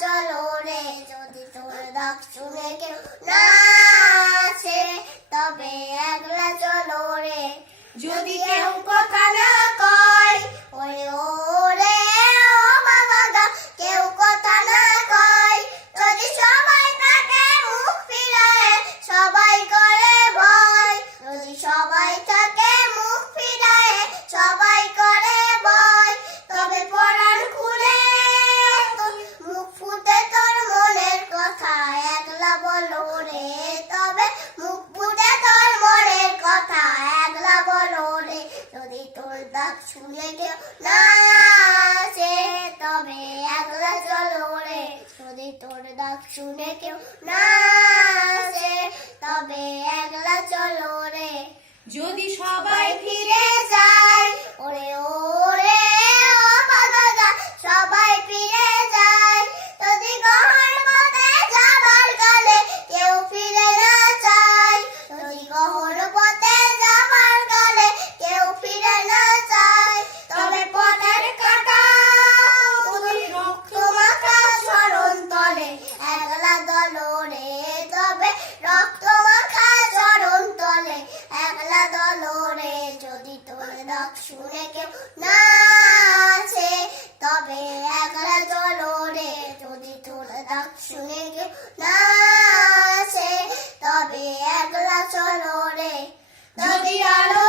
চলো রে যদি তোর ডাক শুনে কেউ না আছে তবে একলা চলো রে যদি কেউ কথা না কয় ওরে যদি তোর ডাক শুনে না আসে তবে একলা চলো রে যদি তোর ডাক শুনে কেউ না আসে তবে একলা চলো রে যদি সবাই ফিরে যায়, ওরে ডাক শুনে কেউ না আছে তবে একলা চলরে যদি তোর ডাক শুনে কেউ না আছে তবে একলা চলরে যদি আলো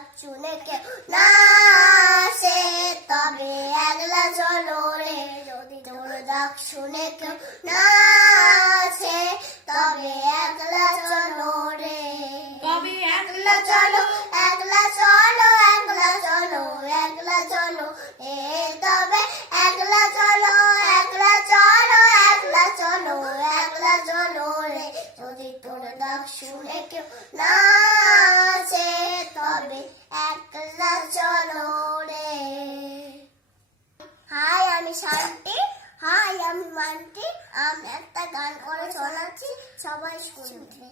তোর ডাক শুনে কেউ না আসে তবে একলা চলো রে। যদি তোর ডাক শুনে কেউ না তবে একলা চলো রে। তবে একলা চলো। একলা চলো একলা চলো একলা চলো এ তবে একলা চলো একলা চলো একলা চলো একলা চলো রে। যদি তোর ডাক শুনে কেউ না আসে তবে একলা চলো রে হাই আমি শান্তি হাই আমি একটা গান করে শোনাচ্ছি সবাই শুনবে